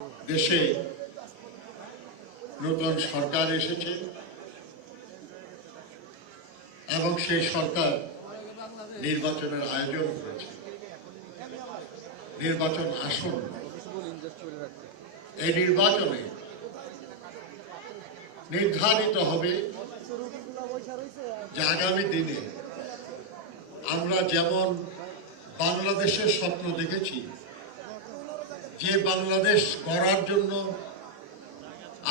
দেশে নতুন সরকার এসেছে এবং সেই সরকার নির্বাচনের আয়োজন করেছে। নির্বাচন আসন্ন। এই নির্বাচনে নির্ধারিত হবে যে আগামী দিনে আমরা যেমন বাংলাদেশের স্বপ্ন দেখেছি, যে বাংলাদেশ গড়ার জন্য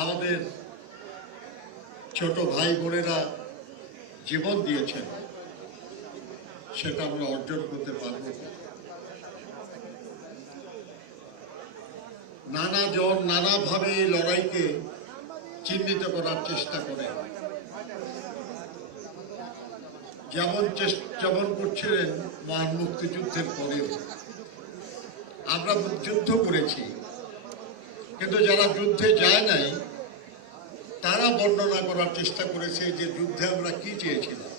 আমাদের ছোট ভাই বোনেরা জীবন দিয়েছেন, সেটা আমরা অর্জন করতে পারব। নানাজন নানাভাবে এই লড়াইকে চিহ্নিত করার চেষ্টা করে, যেমন করছিলেন মহান মুক্তিযুদ্ধের পরেও। আমরা যুদ্ধ করেছি, কিন্তু যারা যুদ্ধে যায় নাই তারা বর্ণনা করার চেষ্টা করেছে যে যুদ্ধে আমরা কি চেয়েছিলাম।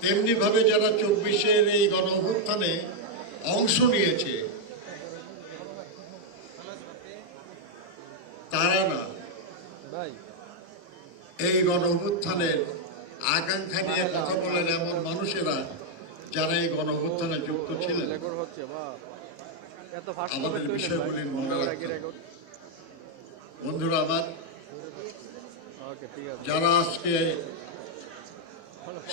তেমনি ভাবে যারা 24-এর এই গণ অভ্যুত্থানে অংশ নিয়েছে তারা না এই গণ অভ্যুত্থানের আকাঙ্ক্ষা নিয়ে কথা বলেন এমন মানুষেরা যারা এই গণ অভ্যুত্থানে যুক্ত ছিলেন। আমাদের বিষয়গুলি মনে রাখতে বন্ধুরা আমার, যারা আজকে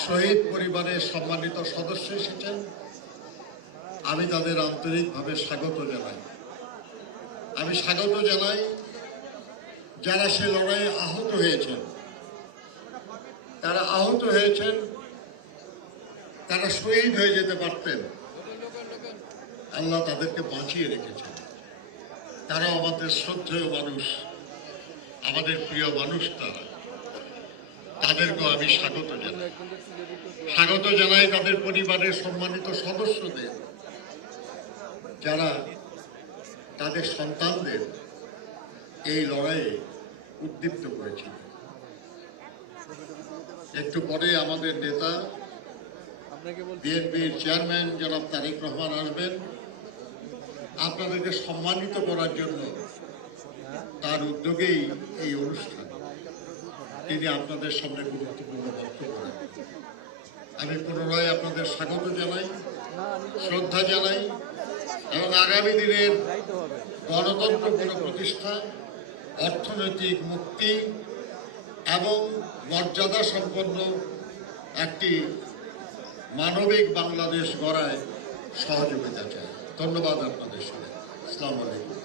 শহীদ পরিবারের সম্মানিত সদস্য এসেছেন, আমি তাদের আন্তরিকভাবে স্বাগত জানাই। আমি স্বাগত জানাই যারা সে লড়াইয়ে আহত হয়েছেন। তারা আহত হয়েছেন, তারা শহীদ হয়ে যেতে পারতেন, আল্লাহ তাদেরকে বাঁচিয়ে রেখেছেন। তারা আমাদের শ্রদ্ধেয় মানুষ, আমাদের প্রিয় মানুষ। তাদেরকেও আমি স্বাগত জানাই। স্বাগত জানাই তাদের পরিবারের সম্মানিত সদস্যদের, যারা তাদের সন্তানদের এই লড়াইয়ে উদ্দীপ্ত করেছিল। একটু পরে আমাদের নেতা বিএনপির চেয়ারম্যান জনাব তারেক রহমান আসবেন আপনাদেরকে সম্মানিত করার জন্য। তার উদ্যোগেই এই অনুষ্ঠান। তিনি আপনাদের সামনে গুরুত্বপূর্ণ বক্তব্য রাখবেন। আমি পুনরায় আপনাদের স্বাগত জানাই, শ্রদ্ধা জানাই এবং আগামী দিনের গণতন্ত্র পুনঃপ্রতিষ্ঠা, অর্থনৈতিক মুক্তি এবং মর্যাদা সম্পন্ন একটি মানবিক বাংলাদেশ গড়ায় সহযোগিতা চাই। ধন্যবাদ আপনাদের সাথে। আসসালামু আলাইকুম।